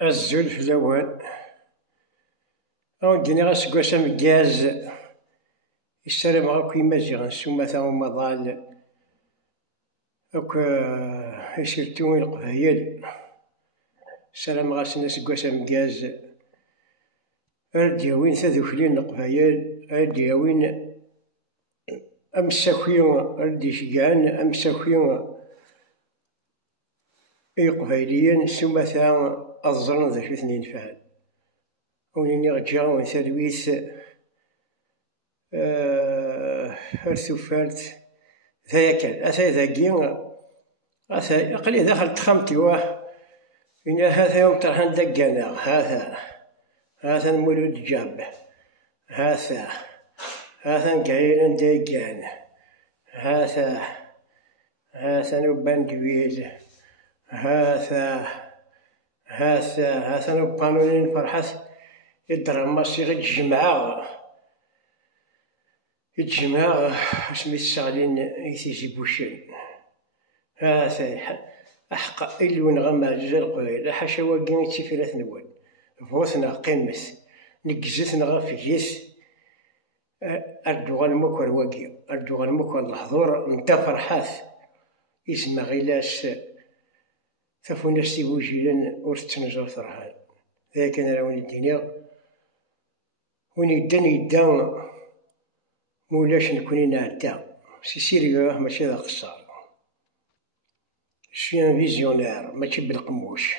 الزول في الأول، أوديني غا سكواس أمكاز يسلم غا كيمازيغ سماثا ومظال أوك يسيرتو القبايل، سلام غاسنا سكواس أمكاز أردياوين تذوكلين القبايل، أردياوين أمساكيو أردي شقان أمساكيو إقبايليين سماثا الظلم ذا شو اثنين فعل ونيني غجا وثلويث الثفالت ذايا كان أثا ذاكي أثا أقلي دخلت خمتي واه إن هذا يوم ترهن دقانا هذا المولود جابه هذا نقعين دقان هذا نبان جويل هذا نبانونين فرحث يدرماسي غير الجماعة اسمي السغلين يثيزي بوشين هذا أحقا إلو نغمى جزال قوي حاشا واقين يتسفلات نوال فوثنا قيمس نقزتنا غافيس أردو غالموكوال واقي أردو غالموكوال الحضور نتا فرحاث يسمى غيلاس ثفوناس تيبوجيلن ورثتنجر ثرهان ذا كان راوني الدنيا ونيدان يدان مولاش نكوني نعدا سي سيريو ماشي ذا قصار شي ان فيزيونير ماشي بالقموش.